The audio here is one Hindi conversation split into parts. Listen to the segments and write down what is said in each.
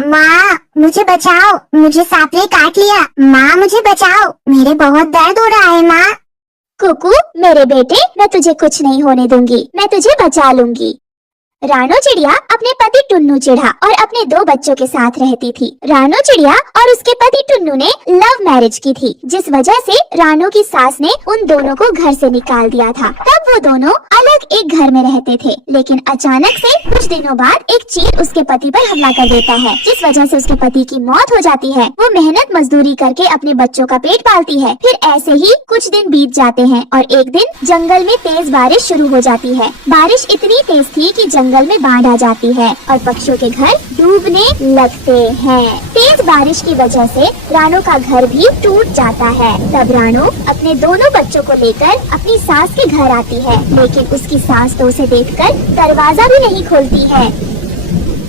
माँ मुझे बचाओ, मुझे सांप ने काट लिया। माँ मुझे बचाओ, मेरे बहुत दर्द हो रहा है माँ। कुकू मेरे बेटे, मैं तुझे कुछ नहीं होने दूंगी, मैं तुझे बचा लूंगी। रानो चिड़िया अपने पति टुन्नू चिढ़ा और अपने 2 बच्चों के साथ रहती थी। रानो चिड़िया और उसके पति टुन्नू ने लव मैरिज की थी, जिस वजह से रानो की सास ने उन दोनों को घर से निकाल दिया था। तब वो दोनों अलग एक घर में रहते थे, लेकिन अचानक से कुछ दिनों बाद एक चील उसके पति पर हमला कर देता है, जिस वजह से उसके पति की मौत हो जाती है। वो मेहनत मजदूरी करके अपने बच्चों का पेट पालती है। फिर ऐसे ही कुछ दिन बीत जाते हैं और एक दिन जंगल में तेज बारिश शुरू हो जाती है। बारिश इतनी तेज थी कि जंगल में बाढ़ आ जाती है और पक्षियों के घर डूबने लगते हैं। तेज बारिश की वजह से रानो का घर भी टूट जाता है। तब रानो अपने दोनों बच्चों को लेकर अपनी सास के घर आती है, लेकिन उसकी सास तो उसे देखकर दरवाजा भी नहीं खोलती है।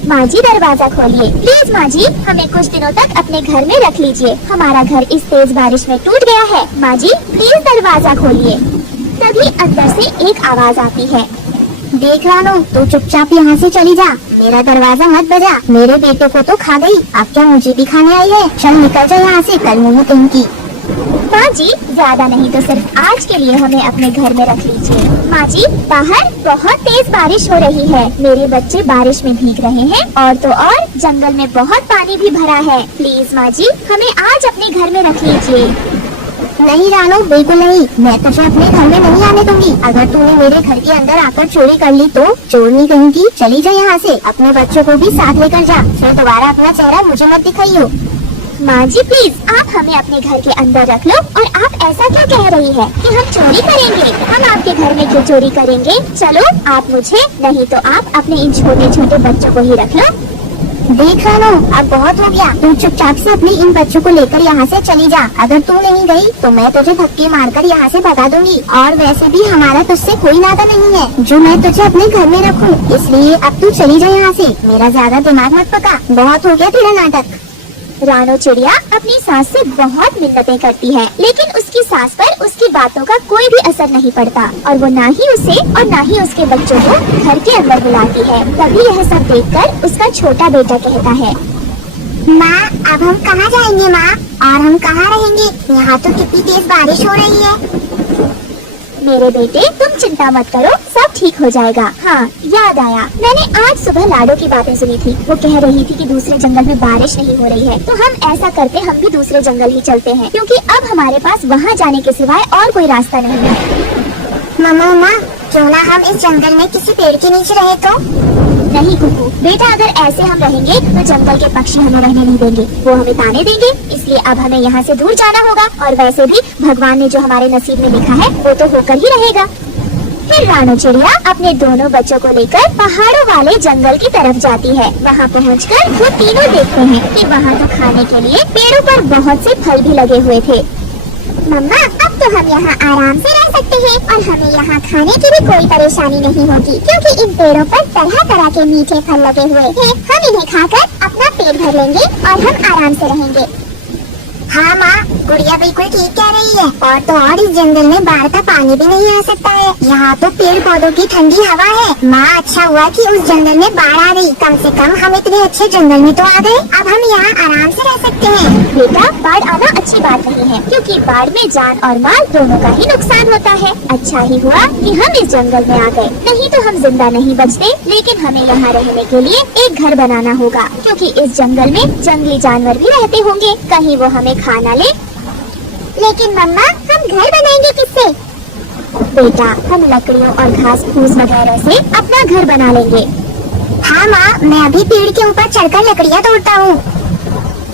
माँ जी दरवाजा खोलिए प्लीज। माँ जी हमें कुछ दिनों तक अपने घर में रख लीजिए, हमारा घर इस तेज बारिश में टूट गया है। माँ जी प्लीज दरवाजा खोलिए। तभी अंदर से एक आवाज आती है, देख रानो, तू चुपचाप यहाँ से चली जा, मेरा दरवाजा मत बजा, मेरे बेटे को तो खा गई, अब क्या मुझे भी खाने आई है। चल निकल जा यहाँ से, कल मुँह कहीं की। माँ जी ज्यादा नहीं तो सिर्फ आज के लिए हमें अपने घर में रख लीजिए। माँ जी बाहर बहुत तेज बारिश हो रही है, मेरे बच्चे बारिश में भीग रहे हैं और तो और जंगल में बहुत पानी भी भरा है। प्लीज माँ जी हमें आज अपने घर में रख लीजिए। नहीं रानो, बिल्कुल नहीं, मैं तुझे अपने घर में नहीं आने दूंगी। अगर तूने मेरे घर के अंदर आकर चोरी कर ली तो चोरनी कहीं की, चली जा यहाँ से, अपने बच्चों को भी साथ लेकर जा, फिर दोबारा अपना चेहरा मुझे मत दिखाइयो। माँ जी प्लीज आप हमें अपने घर के अंदर रख लो। और आप ऐसा क्यों कह रही है कि हम चोरी करेंगे? हम आपके घर में क्यों चोरी करेंगे? चलो आप मुझे, नहीं तो आप अपने इन छोटे छोटे बच्चों को ही रख लो। देख रानो, अब बहुत हो गया, तुम चुपचाप से अपने इन बच्चों को लेकर यहाँ से चली जा। अगर तू नहीं गई तो मैं तुझे धक्के मारकर यहाँ से भगा दूंगी। और वैसे भी हमारा तुझसे कोई नाता नहीं है जो मैं तुझे अपने घर में रखूँ, इसलिए अब तू चली जा यहाँ से। मेरा ज्यादा दिमाग मत पका, बहुत हो गया तेरा नाटक। रानो चिड़िया अपनी सास से बहुत मिन्नतें करती है, लेकिन उसकी सास पर उसकी बातों का कोई भी असर नहीं पड़ता और वो ना ही उसे और ना ही उसके बच्चों को घर के अंदर बुलाती है। तभी यह सब देखकर उसका छोटा बेटा कहता है, माँ अब हम कहाँ जाएंगे माँ, और हम कहाँ रहेंगे? यहाँ तो कितनी तेज बारिश हो रही है। मेरे बेटे तुम चिंता मत करो, सब ठीक हो जाएगा। हाँ याद आया, मैंने आज सुबह लाडो की बातें सुनी थी। वो कह रही थी कि दूसरे जंगल में बारिश नहीं हो रही है, तो हम ऐसा करते, हम भी दूसरे जंगल ही चलते हैं, क्योंकि अब हमारे पास वहाँ जाने के सिवाय और कोई रास्ता नहीं है। मम्मा क्यों ना हम इस जंगल में किसी पेड़ के नीचे रहे तो? नहीं कुकू बेटा, अगर ऐसे हम रहेंगे तो जंगल के पक्षी हमें रहने नहीं देंगे, वो हमें ताने देंगे। इसलिए अब हमें यहाँ से दूर जाना होगा, और वैसे भी भगवान ने जो हमारे नसीब में लिखा है वो तो होकर ही रहेगा। फिर रानो चिड़िया अपने दोनों बच्चों को लेकर पहाड़ों वाले जंगल की तरफ जाती है। वहाँ पहुँचकर वो तीनों देखते हैं कि वहाँ तो खाने के लिए पेड़ों पर बहुत से फल भी लगे हुए थे। मम्मा अब तो हम यहाँ आराम से रह सकते हैं और हमें यहाँ खाने की भी कोई परेशानी नहीं होगी, क्योंकि इन पेड़ों पर तरह तरह के मीठे फल लगे हुए हैं। हम इन्हें खाकर अपना पेट भर लेंगे और हम आराम से रहेंगे। हाँ माँ, गुड़िया बिल्कुल ठीक कह रही है। और तो और इस जंगल में बाढ़ का पानी भी नहीं आ सकता है, यहाँ तो पेड़ पौधों की ठंडी हवा है। माँ अच्छा हुआ कि उस जंगल में बाढ़ आ गई, कम से कम हम इतने अच्छे जंगल में तो आ गए। अब हम यहाँ आराम से रह सकते हैं। बेटा बाढ़ आना अच्छी बात नहीं है, क्योंकि बाढ़ में जान और माल दोनों का ही नुकसान होता है। अच्छा ही हुआ कि हम इस जंगल में आ गए, नहीं तो हम जिंदा नहीं बचते। लेकिन हमें यहाँ रहने के लिए एक घर बनाना होगा, क्योंकि इस जंगल में जंगली जानवर भी रहते होंगे, कहीं वो हमें खाना ले। लेकिन मम्मा हम घर बनाएंगे किससे? बेटा हम लकड़ियों और घास फूस वगैरह से अपना घर बना लेंगे। हाँ माँ, मैं अभी पेड़ के ऊपर चढ़कर लकड़ियाँ तोड़ता हूँ।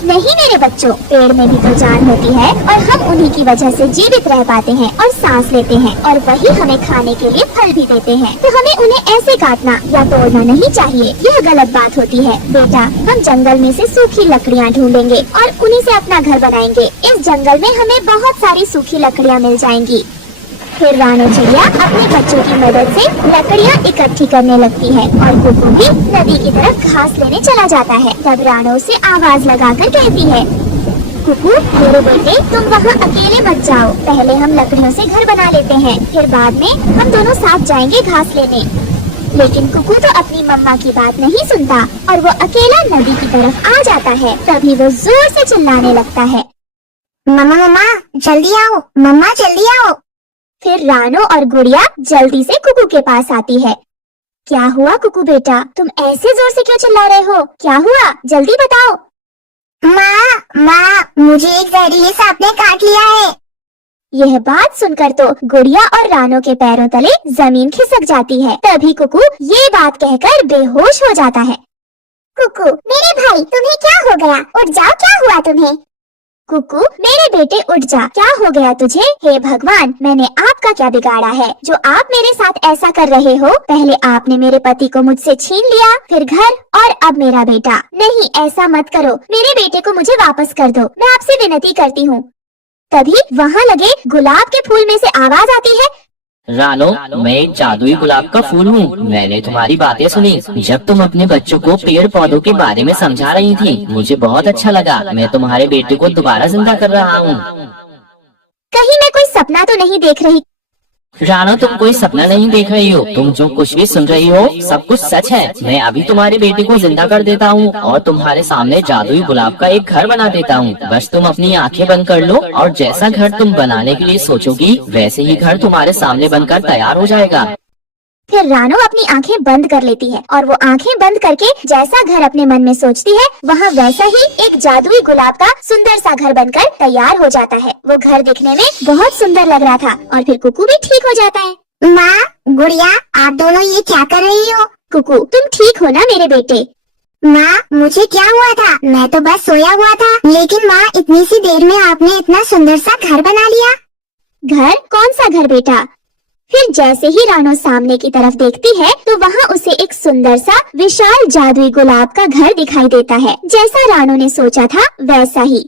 नहीं मेरे बच्चों, पेड़ में भी तो जान होती है और हम उन्हीं की वजह से जीवित रह पाते हैं और सांस लेते हैं, और वही हमें खाने के लिए फल भी देते हैं। तो हमें उन्हें ऐसे काटना या तोड़ना नहीं चाहिए, यह गलत बात होती है। बेटा हम जंगल में से सूखी लकड़ियाँ ढूंढेंगे और उन्हीं से अपना घर बनाएंगे। इस जंगल में हमें बहुत सारी सूखी लकड़ियाँ मिल जाएंगी। फिर रानो चिड़िया अपने बच्चों की मदद से लकड़ियाँ इकट्ठी करने लगती है और कुकू भी नदी की तरफ घास लेने चला जाता है। तब रानो उसे आवाज लगाकर कहती है, कुकू मेरे बेटे तुम वहाँ अकेले मत जाओ, पहले हम लकड़ियों से घर बना लेते हैं, फिर बाद में हम दोनों साथ जाएंगे घास लेने। लेकिन कुकू तो अपनी मम्मा की बात नहीं सुनता और वो अकेला नदी की तरफ आ जाता है। तभी वो जोर से चिल्लाने लगता है, मम्मा मम्मा जल्दी आओ, मम्मा जल्दी आओ। फिर रानो और गुड़िया जल्दी से कुकू के पास आती है। क्या हुआ कुकू बेटा, तुम ऐसे जोर से क्यों चिल्ला रहे हो? क्या हुआ, जल्दी बताओ। माँ मुझे एक जहरीले सांप ने काट लिया है। यह बात सुनकर तो गुड़िया और रानो के पैरों तले जमीन खिसक जाती है। तभी कुकू ये बात कहकर बेहोश हो जाता है। कुकू मेरे भाई, तुम्हें क्या हो गया? उठ जाओ, क्या हुआ तुम्हें? कुकू मेरे बेटे उठ जा, क्या हो गया तुझे? हे भगवान, मैंने आपका क्या बिगाड़ा है जो आप मेरे साथ ऐसा कर रहे हो? पहले आपने मेरे पति को मुझसे छीन लिया, फिर घर, और अब मेरा बेटा। नहीं, ऐसा मत करो, मेरे बेटे को मुझे वापस कर दो, मैं आपसे विनती करती हूँ। तभी वहाँ लगे गुलाब के फूल में से आवाज आती है, रानो, मैं एक जादुई गुलाब का फूल हूँ। मैंने तुम्हारी बातें सुनी जब तुम अपने बच्चों को पेड़ पौधों के बारे में समझा रही थी। मुझे बहुत अच्छा लगा। मैं तुम्हारे बेटे को दोबारा जिंदा कर रहा हूँ। कहीं मैं कोई सपना तो नहीं देख रही? रानो, तुम कोई सपना नहीं देख रही हो। तुम जो कुछ भी सुन रही हो सब कुछ सच है। मैं अभी तुम्हारे बेटे को जिंदा कर देता हूँ और तुम्हारे सामने जादुई गुलाब का एक घर बना देता हूँ। बस तुम अपनी आंखें बंद कर लो और जैसा घर तुम बनाने के लिए सोचोगी वैसे ही घर तुम्हारे सामने बनकर तैयार हो जाएगा। फिर रानो अपनी आंखें बंद कर लेती है और वो आंखें बंद करके जैसा घर अपने मन में सोचती है वहाँ वैसा ही एक जादुई गुलाब का सुंदर सा घर बनकर तैयार हो जाता है। वो घर दिखने में बहुत सुंदर लग रहा था और फिर कुकू भी ठीक हो जाता है। माँ, गुड़िया, आप दोनों ये क्या कर रही हो? कुकू तुम ठीक हो ना मेरे बेटे? माँ, मुझे क्या हुआ था? मैं तो बस सोया हुआ था। लेकिन माँ, इतनी सी देर में आपने इतना सुंदर सा घर बना लिया। घर? कौन सा घर बेटा? फिर जैसे ही रानो सामने की तरफ देखती है तो वहाँ उसे एक सुंदर सा विशाल जादुई गुलाब का घर दिखाई देता है। जैसा रानो ने सोचा था वैसा ही।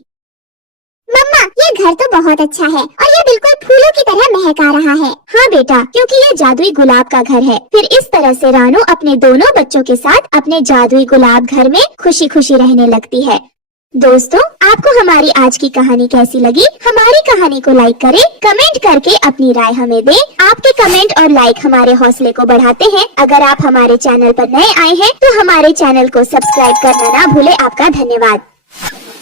मम्मा, ये घर तो बहुत अच्छा है और ये बिल्कुल फूलों की तरह महका रहा है। हाँ बेटा, क्योंकि ये जादुई गुलाब का घर है। फिर इस तरह से रानो अपने दोनों बच्चों के साथ अपने जादुई गुलाब घर में खुशी खुशी रहने लगती है। दोस्तों, आपको हमारी आज की कहानी कैसी लगी? हमारी कहानी को लाइक करें, कमेंट करके अपनी राय हमें दें। आपके कमेंट और लाइक हमारे हौसले को बढ़ाते हैं। अगर आप हमारे चैनल पर नए आए हैं तो हमारे चैनल को सब्सक्राइब करना ना भूले। आपका धन्यवाद।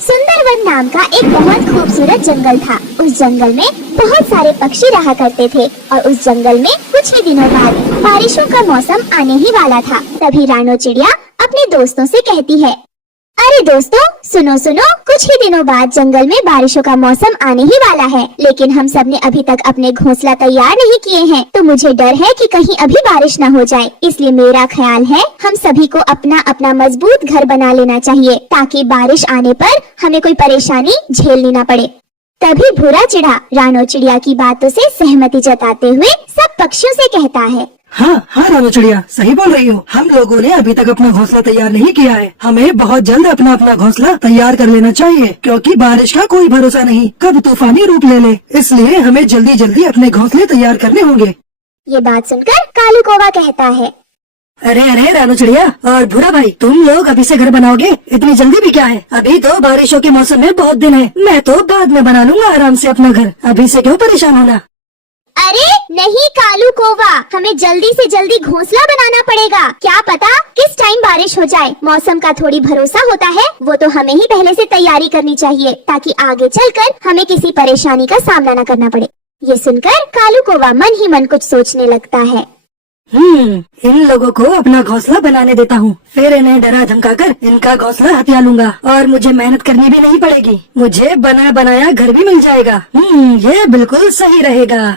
सुंदरवन नाम का एक बहुत खूबसूरत जंगल था। उस जंगल में बहुत सारे पक्षी रहा करते थे और उस जंगल में कुछ ही दिनों बाद बारिशों का मौसम आने ही वाला था। तभी रानो चिड़िया अपने दोस्तों से कहती है, अरे दोस्तों, सुनो सुनो, कुछ ही दिनों बाद जंगल में बारिशों का मौसम आने ही वाला है, लेकिन हम सब ने अभी तक अपने घोंसला तैयार नहीं किए हैं, तो मुझे डर है कि कहीं अभी बारिश न हो जाए। इसलिए मेरा ख्याल है हम सभी को अपना अपना मजबूत घर बना लेना चाहिए ताकि बारिश आने पर हमें कोई परेशानी झेलनी न पड़े। तभी भूरा चिड़ा रानो चिड़िया की बातों से सहमति जताते हुए सब पक्षियों से कहता है, हाँ हाँ रानो चिड़िया, सही बोल रही हो। हम लोगों ने अभी तक अपना घोंसला तैयार नहीं किया है। हमें बहुत जल्द अपना अपना घोंसला तैयार कर लेना चाहिए, क्योंकि बारिश का कोई भरोसा नहीं, कब तूफानी रूप ले ले। इसलिए हमें जल्दी जल्दी अपने घोंसले तैयार करने होंगे। ये बात सुनकर कालू कौवा कहता है, अरे अरे रानो चिड़िया और भूरा भाई, तुम लोग अभी से घर बनाओगे? इतनी जल्दी भी क्या है? अभी तो बारिशों के मौसम में बहुत दिन है। मैं तो बाद में बना लूंगा आराम से अपना घर। अभी से क्यों परेशान होना? अरे नहीं कालू कौवा, हमें जल्दी से जल्दी घोंसला बनाना पड़ेगा। क्या पता किस टाइम बारिश हो जाए। मौसम का थोड़ी भरोसा होता है, वो तो हमें ही पहले से तैयारी करनी चाहिए ताकि आगे चलकर हमें किसी परेशानी का सामना न करना पड़े। ये सुनकर कालू कौवा मन ही मन कुछ सोचने लगता है। इन लोगों को अपना घोंसला बनाने देता हूँ, फिर इन्हें डरा धमकाकर इनका घोंसला हथिया लूंगा और मुझे मेहनत करनी भी नहीं पड़ेगी। मुझे बना बनाया घर भी मिल जाएगा। ये बिल्कुल सही रहेगा।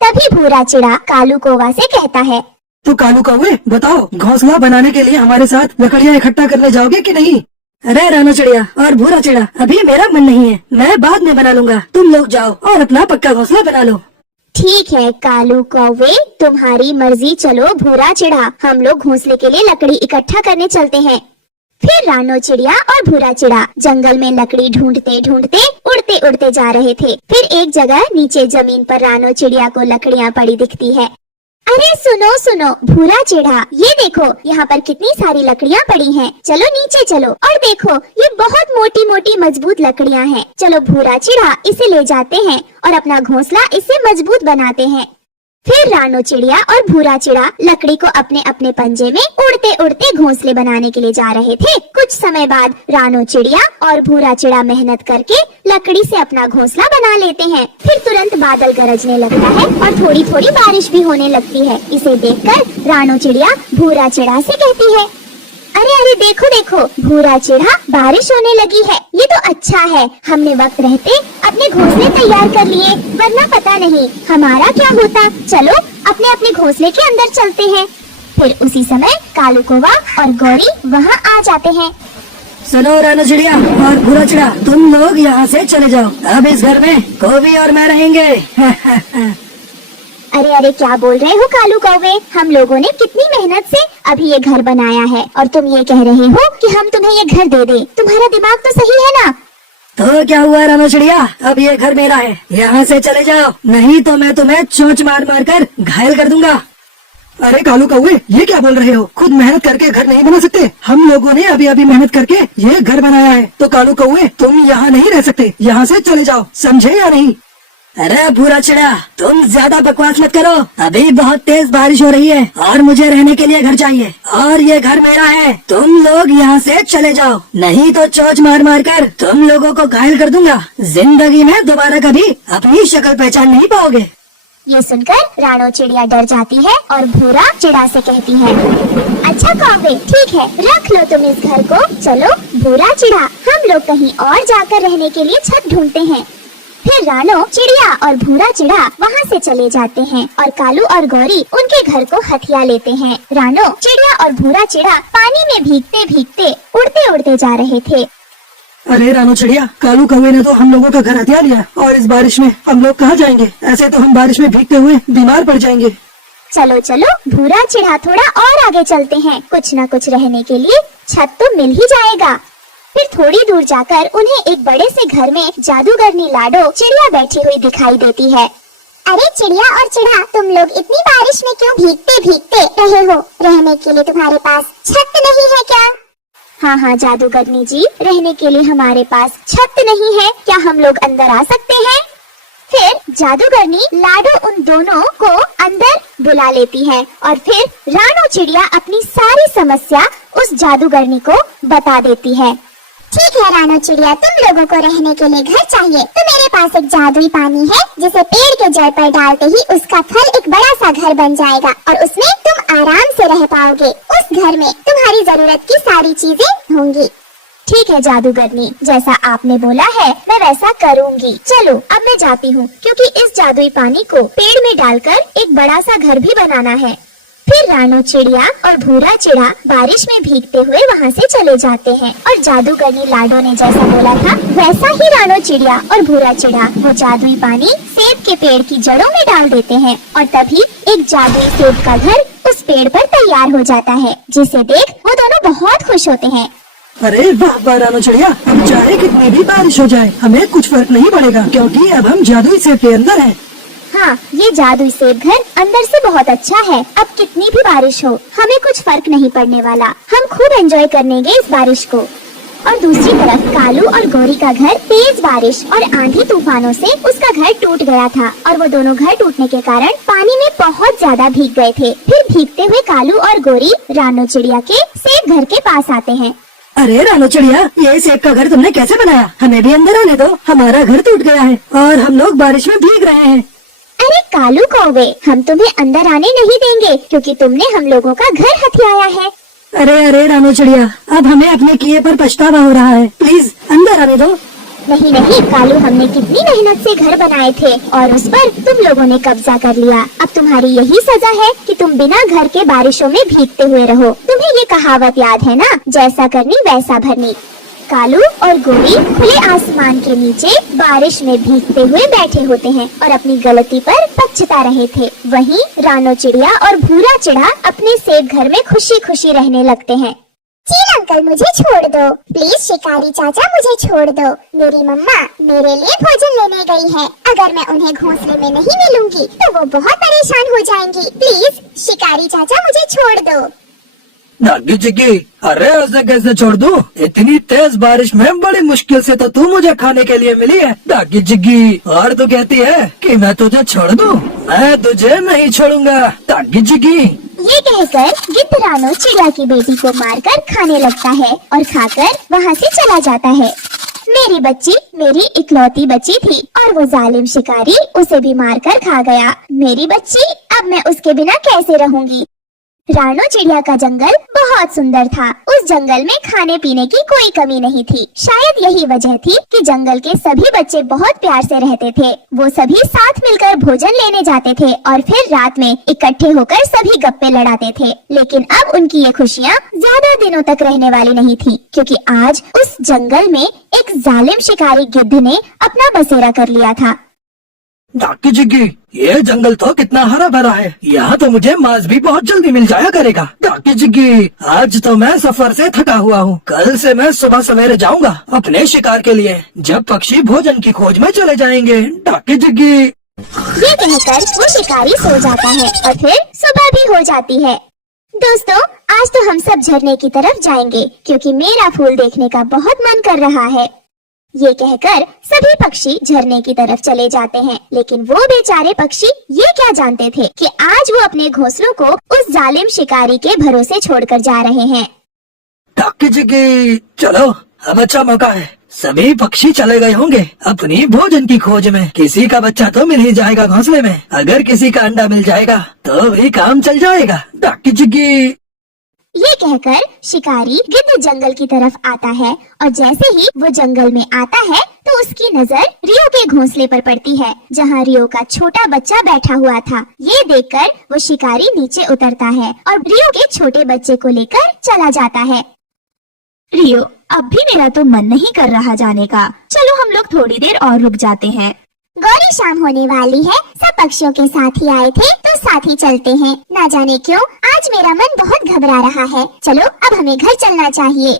तभी भूरा चिड़ा कालू कौवा से कहता है, तो कालू कौवे बताओ, घोंसला बनाने के लिए हमारे साथ लकड़ियाँ इकट्ठा करने जाओगे कि नहीं? अरे रानो चिड़िया और भूरा चिड़ा, अभी मेरा मन नहीं है, मैं बाद में बना लूंगा। तुम लोग जाओ और अपना पक्का घोंसला बना लो। ठीक है कालू कौवे, तुम्हारी मर्जी। चलो भूरा चिड़ा, हम लोग घोंसले के लिए लकड़ी इकट्ठा करने चलते हैं। फिर रानो चिड़िया और भूरा चिड़ा जंगल में लकड़ी ढूंढते ढूंढते उड़ते उड़ते जा रहे थे। फिर एक जगह नीचे जमीन पर रानो चिड़िया को लकड़ियाँ पड़ी दिखती है। अरे सुनो सुनो भूरा चिड़ा, ये देखो यहाँ पर कितनी सारी लकड़ियाँ पड़ी हैं। चलो नीचे चलो और देखो ये बहुत मोटी मोटी मजबूत लकड़ियाँ हैं। चलो भूरा चिड़ा, इसे ले जाते हैं और अपना घोंसला इससे मजबूत बनाते हैं। फिर रानो चिड़िया और भूरा चिड़ा लकड़ी को अपने अपने पंजे में उड़ते उड़ते घोंसले बनाने के लिए जा रहे थे। कुछ समय बाद रानो चिड़िया और भूरा चिड़ा मेहनत करके लकड़ी से अपना घोंसला बना लेते हैं। फिर तुरंत बादल गरजने लगता है और थोड़ी थोड़ी बारिश भी होने लगती है। इसे देखकर रानो चिड़िया भूरा चिड़ा से कहती है, अरे अरे देखो देखो भूरा चिड़ा, बारिश होने लगी है। ये तो अच्छा है, हमने वक्त रहते अपने घोंसले तैयार कर लिए, वरना पता नहीं हमारा क्या होता। चलो अपने अपने घोंसले के अंदर चलते हैं। फिर उसी समय कालू कौवा और गौरी वहाँ आ जाते हैं। सुनो रानो चिड़िया और भूरा चिड़ा, तुम लोग यहाँ से चले जाओ। अब इस घर में कौवी और मैं रहेंगे। अरे अरे क्या बोल रहे हो कालू कौवे, हम लोगों ने कितनी मेहनत से अभी ये घर बनाया है और तुम ये कह रहे हो कि हम तुम्हें ये घर दे दें। तुम्हारा दिमाग तो सही है ना? तो क्या हुआ रानो चिड़िया, अब ये घर मेरा है, यहाँ से चले जाओ, नहीं तो मैं तुम्हें चोंच मार मार कर घायल कर दूंगा। अरे कालू कौवे, ये क्या बोल रहे हो? खुद मेहनत करके घर नहीं बना सकते? हम लोगों ने अभी अभी मेहनत करके ये घर बनाया है। तो कालू कौवे, तुम यहाँ नहीं रह सकते, यहाँ से चले जाओ, समझे या नहीं? अरे भूरा चिड़ा, तुम ज्यादा बकवास मत करो। अभी बहुत तेज बारिश हो रही है और मुझे रहने के लिए घर चाहिए और ये घर मेरा है। तुम लोग यहाँ से चले जाओ, नहीं तो चोंच मार मार कर तुम लोगों को घायल कर दूंगा। जिंदगी में दोबारा कभी अपनी शक्ल पहचान नहीं पाओगे। ये सुनकर रानो चिड़िया डर जाती है और भूरा चिड़ा से कहती है, अच्छा कौवे, ठीक है, रख लो तुम इस घर को। चलो भूरा चिड़ा, हम लोग कहीं और जाकर रहने के लिए छत ढूंढते हैं। फिर रानो चिड़िया और भूरा चिड़ा वहाँ से चले जाते हैं और कालू और गौरी उनके घर को हथिया लेते हैं। रानो चिड़िया और भूरा चिड़ा पानी में भीगते भीगते उड़ते उड़ते जा रहे थे। अरे रानो चिड़िया, कालू कौवे ने तो हम लोगों का घर हथिया लिया और इस बारिश में हम लोग कहाँ जाएंगे? ऐसे तो हम बारिश में भीगते हुए बीमार पड़ जाएंगे। चलो चलो भूरा चिड़ा, थोड़ा और आगे चलते हैं, कुछ न कुछ रहने के लिए छत तो मिल ही जाएगा। फिर थोड़ी दूर जाकर उन्हें एक बड़े से घर में जादूगरनी लाडो चिड़िया बैठी हुई दिखाई देती है। अरे चिड़िया और चिड़ा, तुम लोग इतनी बारिश में क्यों भीगते भीगते रहे हो? रहने के लिए तुम्हारे पास छत नहीं है क्या? हाँ हाँ जादूगरनी जी, रहने के लिए हमारे पास छत नहीं है, क्या हम लोग अंदर आ सकते हैं? फिर जादूगरनी लाडो उन दोनों को अंदर बुला लेती है और फिर रानो चिड़िया अपनी सारी समस्या उस जादूगरनी को बता देती है। ठीक है रानो चिड़िया, तुम लोगों को रहने के लिए घर चाहिए तो मेरे पास एक जादुई पानी है जिसे पेड़ के जड़ पर डालते ही उसका फल एक बड़ा सा घर बन जाएगा और उसमें तुम आराम से रह पाओगे। उस घर में तुम्हारी जरूरत की सारी चीजें होंगी। ठीक है जादूगरनी, जैसा आपने बोला है मैं वैसा करूँगी। चलो अब मैं जाती हूँ, क्योंकि इस जादुई पानी को पेड़ में डालकर एक बड़ा सा घर भी बनाना है। फिर रानो चिड़िया और भूरा चिड़ा बारिश में भीगते हुए वहाँ से चले जाते हैं और जादूगरनी लाडो ने जैसा बोला था वैसा ही रानो चिड़िया और भूरा चिड़ा वो जादुई पानी सेब के पेड़ की जड़ों में डाल देते हैं और तभी एक जादुई सेब का घर उस पेड़ पर तैयार हो जाता है, जिसे देख वो दोनों बहुत खुश होते हैं। अरे वाह वाह रानो चिड़िया, अब चाहे कितनी भी बारिश हो जाए हमें कुछ फर्क नहीं पड़ेगा, क्योंकि अब हम जादुई सेब के अंदर हैं। हाँ, ये जादुई सेब घर अंदर से बहुत अच्छा है। अब कितनी भी बारिश हो हमें कुछ फर्क नहीं पड़ने वाला, हम खूब एंजॉय करेंगे इस बारिश को। और दूसरी तरफ कालू और गौरी का घर तेज बारिश और आंधी तूफानों से उसका घर टूट गया था और वो दोनों घर टूटने के कारण पानी में बहुत ज्यादा भीग गए थे। फिर भीगते हुए कालू और गौरी रानो चिड़िया के सेब घर के पास आते हैं। अरे रानो चिड़िया, ये सेब का घर तुमने कैसे बनाया? हमें भी अंदर आने दो, हमारा घर टूट गया है और हम लोग बारिश में भीग रहे हैं। अरे कालू कौवे, हम तुम्हें अंदर आने नहीं देंगे क्योंकि तुमने हम लोगों का घर हथियाया है। अरे रानो चिड़िया, अब हमें अपने किए पर पछतावा हो रहा है, प्लीज अंदर आने दो। नहीं नहीं कालू, हमने कितनी मेहनत से घर बनाए थे और उस पर तुम लोगों ने कब्जा कर लिया। अब तुम्हारी यही सजा है कि तुम बिना घर के बारिशों में भीगते हुए रहो। तुम्हें ये कहावत याद है ना, जैसा करनी वैसा भरनी। कालू और गौरी खुले आसमान के नीचे बारिश में भीगते हुए बैठे होते हैं और अपनी गलती पर पछता रहे थे। वहीं रानो चिड़िया और भूरा चिड़ा अपने सेब घर में खुशी खुशी रहने लगते हैं। चील अंकल, मुझे छोड़ दो प्लीज। शिकारी चाचा, मुझे छोड़ दो। मेरी मम्मा मेरे लिए भोजन लेने गई है। अगर मैं उन्हें घोंसले में नहीं मिलूंगी तो वो बहुत परेशान हो जाएंगी। प्लीज शिकारी चाचा, मुझे छोड़ दो। नागी जिग्गी, अरे उसे कैसे छोड़ दूं? इतनी तेज बारिश में बड़ी मुश्किल से तो तू मुझे खाने के लिए मिली है नागी जिग्गी, और तू कहती है कि मैं तुझे छोड़ दूं? मैं तुझे नहीं छोड़ूंगा नागी जिग्गी। ये कहकर गिद्ध रानो चिड़िया की बेटी को मारकर खाने लगता है और खाकर वहाँ से चला जाता है। मेरी बच्ची मेरी इकलौती बच्ची थी और वो जालिम शिकारी उसे भी मारकर खा गया। मेरी बच्ची, अब मैं उसके बिना कैसे रहूंगी। रानो चिड़िया का जंगल बहुत सुंदर था। उस जंगल में खाने पीने की कोई कमी नहीं थी। शायद यही वजह थी कि जंगल के सभी बच्चे बहुत प्यार से रहते थे। वो सभी साथ मिलकर भोजन लेने जाते थे और फिर रात में इकट्ठे होकर सभी गप्पे लड़ाते थे। लेकिन अब उनकी ये खुशियाँ ज्यादा दिनों तक रहने वाली नहीं थी, क्योंकि आज उस जंगल में एक जालिम शिकारी गिद्ध ने अपना बसेरा कर लिया था। नागी जिग्गी, ये जंगल तो कितना हरा भरा है, यहाँ तो मुझे मांस भी बहुत जल्दी मिल जाया करेगा। नागी जिग्गी, आज तो मैं सफर से थका हुआ हूँ। कल से मैं सुबह सवेरे जाऊंगा अपने शिकार के लिए, जब पक्षी भोजन की खोज में चले जाएंगे। नागी जिग्गी। ये कहकर वो शिकारी सो जाता है और फिर सुबह भी हो जाती है। दोस्तों, आज तो हम सब झरने की तरफ जाएंगे, क्योंकि मेरा फूल देखने का बहुत मन कर रहा है। ये कहकर सभी पक्षी झरने की तरफ चले जाते हैं, लेकिन वो बेचारे पक्षी ये क्या जानते थे कि आज वो अपने घोंसलों को उस जालिम शिकारी के भरोसे छोड़कर जा रहे हैं। नागी जिग्गी, चलो अब अच्छा मौका है। सभी पक्षी चले गए होंगे अपनी भोजन की खोज में। किसी का बच्चा तो मिल ही जाएगा घोंसले में। अगर किसी का अंडा मिल जाएगा तो भी काम चल जाएगा। नागी जिग्गी। ये कहकर शिकारी गिद्ध जंगल की तरफ आता है और जैसे ही वो जंगल में आता है तो उसकी नजर रियो के घोंसले पर पड़ती है, जहाँ रियो का छोटा बच्चा बैठा हुआ था। ये देखकर वो शिकारी नीचे उतरता है और रियो के छोटे बच्चे को लेकर चला जाता है। रियो, अब भी मेरा तो मन नहीं कर रहा जाने का। चलो हम लोग थोड़ी देर और रुक जाते हैं। गौरी शाम होने वाली है, सब पक्षियों के साथ ही आए थे तो साथ ही चलते हैं। ना जाने क्यों आज मेरा मन बहुत घबरा रहा है। चलो अब हमें घर चलना चाहिए।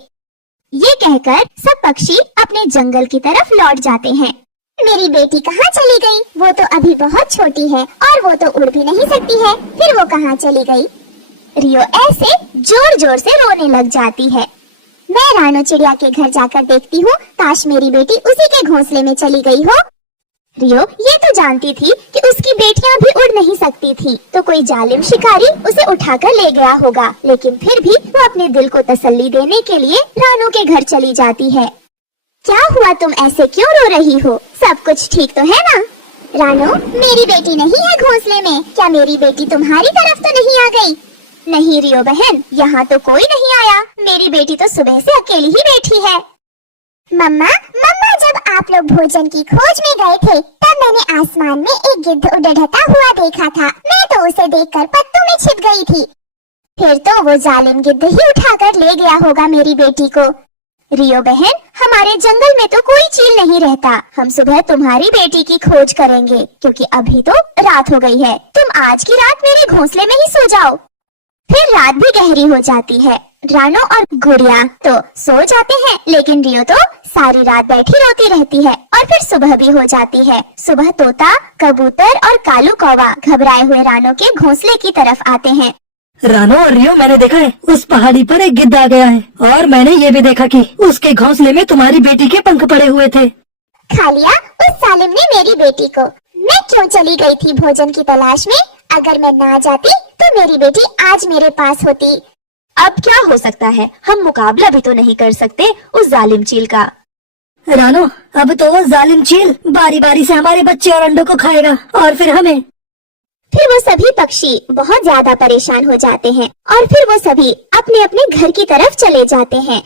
ये कहकर सब पक्षी अपने जंगल की तरफ लौट जाते हैं। मेरी बेटी कहाँ चली गई? वो तो अभी बहुत छोटी है और वो तो उड़ भी नहीं सकती है, फिर वो कहाँ चली गई? रियो ऐसे जोर जोर से रोने लग जाती है। मैं रानो चिड़िया के घर जाकर देखती हूँ, काश मेरी बेटी उसी के घोंसले में चली गई हो। रियो ये तो जानती थी कि उसकी बेटियां भी उड़ नहीं सकती थी, तो कोई जालिम शिकारी उसे उठाकर ले गया होगा। लेकिन फिर भी वो अपने दिल को तसल्ली देने के लिए रानो के घर चली जाती है। क्या हुआ, तुम ऐसे क्यों रो रही हो? सब कुछ ठीक तो है ना? रानो, मेरी बेटी नहीं है घोंसले में। क्या मेरी बेटी तुम्हारी तरफ तो नहीं आ गई? नहीं रियो बहन, यहाँ तो कोई नहीं आया। मेरी बेटी तो सुबह से अकेली ही बैठी है। मम्मा, जब आप लोग भोजन की खोज में गए थे तब मैंने आसमान में एक गिद्ध उड़ता हुआ देखा था। मैं तो उसे देखकर पत्तों में छिप गई थी। फिर तो वो जालिम गिद्ध ही उठाकर ले गया होगा मेरी बेटी को। रियो बहन, हमारे जंगल में तो कोई चील नहीं रहता। हम सुबह तुम्हारी बेटी की खोज करेंगे, क्योंकि अभी तो रात हो गई है। तुम आज की रात मेरे घोंसले में ही सो जाओ। फिर रात भी गहरी हो जाती है। रानो और गुड़िया तो सो जाते हैं, लेकिन रियो तो सारी रात बैठी रोती रहती है। और फिर सुबह भी हो जाती है। सुबह तोता, कबूतर और कालू कौवा घबराए हुए रानो के घोंसले की तरफ आते हैं। रानो और रियो, मैंने देखा है उस पहाड़ी पर एक गिद्ध आ गया है, और मैंने ये भी देखा कि उसके घोंसले में तुम्हारी बेटी के पंख पड़े हुए थे। खा लिया उस जालिम ने मेरी बेटी को। मैं क्यों चली गई थी भोजन की तलाश में? अगर मैं ना जाती तो मेरी बेटी आज मेरे पास होती। अब क्या हो सकता है, हम मुकाबला भी तो नहीं कर सकते उस जालिम चील का। रानो, अब तो वो जालिम चील बारी बारी से हमारे बच्चे और अंडों को खाएगा, और फिर हमें। फिर वो सभी पक्षी बहुत ज्यादा परेशान हो जाते हैं और फिर वो सभी अपने अपने घर की तरफ चले जाते हैं।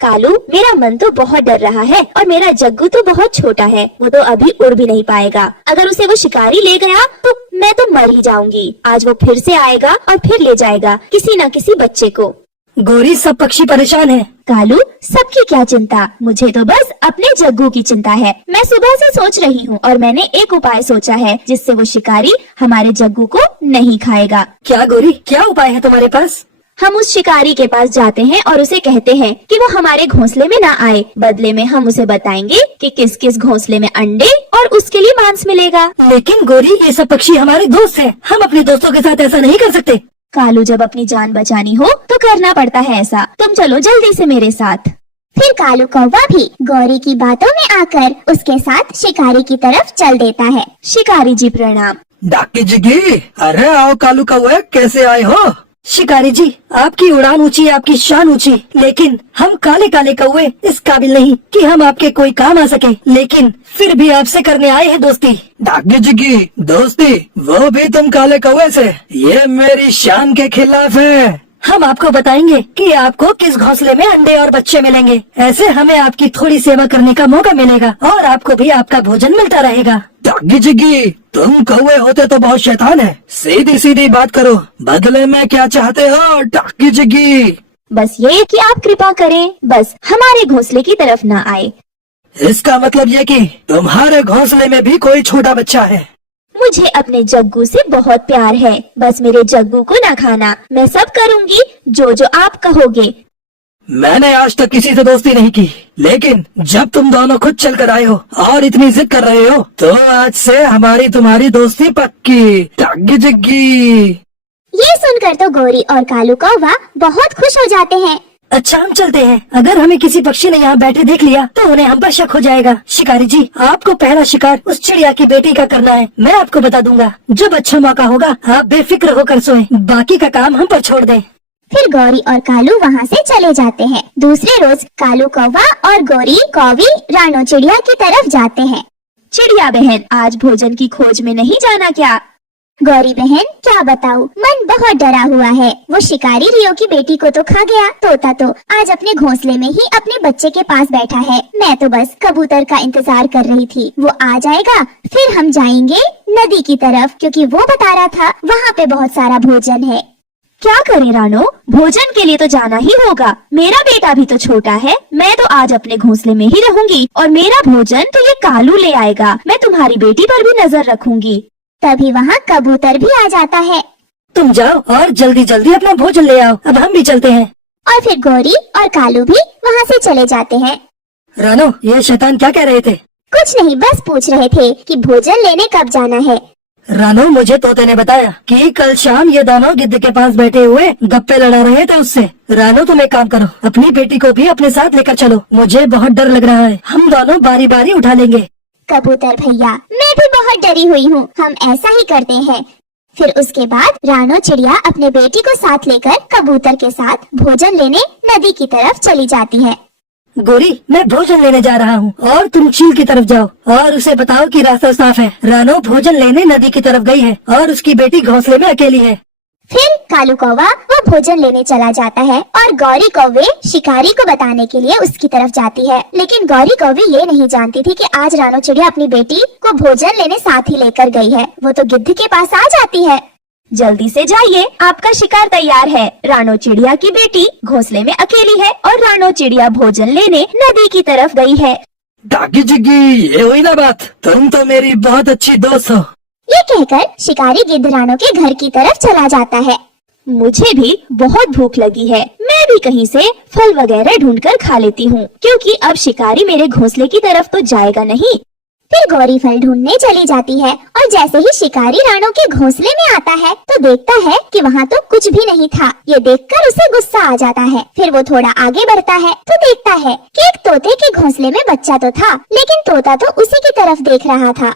कालू, मेरा मन तो बहुत डर रहा है और मेरा जग्गू तो बहुत छोटा है, वो तो अभी उड़ भी नहीं पाएगा। अगर उसे वो शिकारी ले गया तो मैं तो मर ही जाऊंगी। आज वो फिर से आएगा और फिर ले जाएगा किसी न किसी बच्चे को। गौरी, सब पक्षी परेशान हैं। कालू, सबकी क्या चिंता, मुझे तो बस अपने जग्गू की चिंता है। मैं सुबह से सोच रही हूँ और मैंने एक उपाय सोचा है जिससे वो शिकारी हमारे जग्गू को नहीं खाएगा। क्या गौरी, क्या उपाय है तुम्हारे पास? हम उस शिकारी के पास जाते हैं और उसे कहते हैं कि वो हमारे घोंसले में ना आए। बदले में हम उसे बताएंगे कि किस किस घोंसले में अंडे और उसके लिए मांस मिलेगा। लेकिन गौरी, ये सब पक्षी हमारे दोस्त हैं। हम अपने दोस्तों के साथ ऐसा नहीं कर सकते। कालू, जब अपनी जान बचानी हो तो करना पड़ता है ऐसा। तुम चलो जल्दी से मेरे साथ। फिर कालू कौवा भी गौरी की बातों में आकर उसके साथ शिकारी की तरफ चल देता है। शिकारी जी प्रणाम। डाकी जिगी, अरे आओ कालू कौवे, कैसे आए हो? शिकारी जी, आपकी उड़ान ऊंची, आपकी शान ऊंची, लेकिन हम काले काले कौवे इस काबिल नहीं कि हम आपके कोई काम आ सके, लेकिन फिर भी आपसे करने आए हैं दोस्ती। डाकी जिगी, दोस्ती? वो भी तुम काले कौवे से? ये मेरी शान के खिलाफ है। हम आपको बताएंगे कि आपको किस घोंसले में अंडे और बच्चे मिलेंगे। ऐसे हमें आपकी थोड़ी सेवा करने का मौका मिलेगा और आपको भी आपका भोजन मिलता रहेगा। डाकी जिगी, तुम कौवे होते तो बहुत शैतान है। सीधी सीधी बात करो, बदले में क्या चाहते हो? डाकी जिगी, बस ये कि आप कृपा करें, बस हमारे घोंसले की तरफ न आए। इसका मतलब ये कि तुम्हारे घोंसले में भी कोई छोटा बच्चा है? मुझे अपने जग्गू से बहुत प्यार है, बस मेरे जग्गू को न खाना। मैं सब करूँगी जो जो आप कहोगे। मैंने आज तक किसी से दोस्ती नहीं की, लेकिन जब तुम दोनों खुद चल कर आए हो और इतनी जिद कर रहे हो, तो आज से हमारी तुम्हारी दोस्ती पक्की। डाकी जिगी, ये सुनकर तो गौरी और कालू कौवा बहुत खुश हो जाते हैं। अच्छा, हम चलते हैं। अगर हमें किसी पक्षी ने यहाँ बैठे देख लिया तो उन्हें हम पर शक हो जाएगा। शिकारी जी, आपको पहला शिकार उस चिड़िया की बेटी का करना है। मैं आपको बता दूंगा, जब अच्छा मौका होगा आप बेफिक्र होकर सोएं, बाकी का काम हम पर छोड़ दें। फिर गौरी और कालू वहाँ से चले जाते हैं। दूसरे रोज कालू कौवा और गौरी कौवी रानो चिड़िया की तरफ जाते हैं। चिड़िया बहन, आज भोजन की खोज में नहीं जाना क्या? गौरी बहन, क्या बताऊं, मन बहुत डरा हुआ है। वो शिकारी रियो की बेटी को तो खा गया, तोता तो आज अपने घोंसले में ही अपने बच्चे के पास बैठा है। मैं तो बस कबूतर का इंतजार कर रही थी, वो आ जाएगा फिर हम जाएंगे नदी की तरफ, क्योंकि वो बता रहा था वहाँ पे बहुत सारा भोजन है। क्या करें रानो, भोजन के लिए तो जाना ही होगा। मेरा बेटा भी तो छोटा है। मैं तो आज अपने घोंसले में ही रहूंगी और मेरा भोजन तो ये कालू ले आएगा। मैं तुम्हारी बेटी पर भी नजर रखूंगी। तभी वहाँ कबूतर भी आ जाता है। तुम जाओ और जल्दी जल्दी अपना भोजन ले आओ, अब हम भी चलते हैं। और फिर गौरी और कालू भी वहाँ से चले जाते हैं। रानो, ये शैतान क्या कह रहे थे? कुछ नहीं, बस पूछ रहे थे कि भोजन लेने कब जाना है। रानो, मुझे तोते ने बताया कि कल शाम ये दोनों गिद्ध के पास बैठे हुए गप्पे लड़ा रहे थे उससे। रानो, तुम एक काम करो, अपनी बेटी को भी अपने साथ लेकर चलो। मुझे बहुत डर लग रहा है, हम दोनों बारी बारी उठा लेंगे। कबूतर भैया, मैं भी बहुत डरी हुई हूँ, हम ऐसा ही करते हैं। फिर उसके बाद रानो चिड़िया अपने बेटी को साथ लेकर कबूतर के साथ भोजन लेने नदी की तरफ चली जाती है। गोरी, मैं भोजन लेने जा रहा हूँ और तुम चील की तरफ जाओ और उसे बताओ कि रास्ता साफ है। रानो भोजन लेने नदी की तरफ गई है और उसकी बेटी घोंसले में अकेली है। फिर कालू कौवा वो भोजन लेने चला जाता है और गौरी कौवे शिकारी को बताने के लिए उसकी तरफ जाती है। लेकिन गौरी कौवे ये नहीं जानती थी कि आज रानो चिड़िया अपनी बेटी को भोजन लेने साथ ही लेकर गई है। वो तो गिद्ध के पास आ जाती है। जल्दी से जाइए, आपका शिकार तैयार है। रानो चिड़िया की बेटी घोंसले में अकेली है और रानो चिड़िया भोजन लेने नदी की तरफ गई है। डाकी जिगी, ये हुई ना बात, तुम तो मेरी बहुत अच्छी दोस्त हो। ये कहकर शिकारी गिद्ध रानो के घर की तरफ चला जाता है। मुझे भी बहुत भूख लगी है, मैं भी कहीं से फल वगैरह ढूंढकर खा लेती हूँ, क्योंकि अब शिकारी मेरे घोंसले की तरफ तो जाएगा नहीं। फिर गौरी फल ढूंढने चली जाती है और जैसे ही शिकारी रानो के घोंसले में आता है तो देखता है कि वहाँ तो कुछ भी नहीं था। ये देखकर उसे गुस्सा आ जाता है। फिर वो थोड़ा आगे बढ़ता है तो देखता है कि एक तोते के घोंसले में बच्चा तो था, लेकिन तोता तो उसी की तरफ देख रहा था।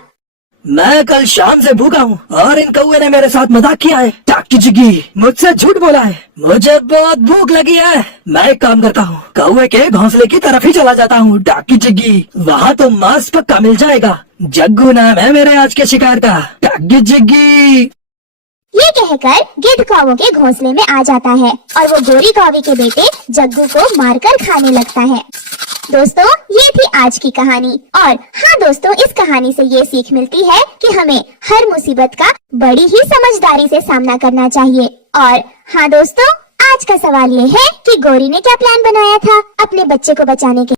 मैं कल शाम से भूखा हूँ और इन कौवे ने मेरे साथ मजाक किया है। डाकी जिगी, मुझसे झूठ बोला है। मुझे बहुत भूख लगी है। मैं एक काम करता हूँ, कौवे के घोंसले की तरफ ही चला जाता हूँ। डाकी जिगी, वहाँ तो मांस पक्का मिल जाएगा। जग्गू नाम है मेरे आज के शिकार का। डाकी जिगी। ये कहकर गिद्ध कौवों के घोंसले में आ जाता है और वो गोरी कौवे के बेटे जग्गू को मारकर खाने लगता है। दोस्तों, ये थी आज की कहानी। और हाँ दोस्तों, इस कहानी से ये सीख मिलती है कि हमें हर मुसीबत का बड़ी ही समझदारी से सामना करना चाहिए। और हाँ दोस्तों, आज का सवाल ये है कि गौरी ने क्या प्लान बनाया था अपने बच्चे को बचाने के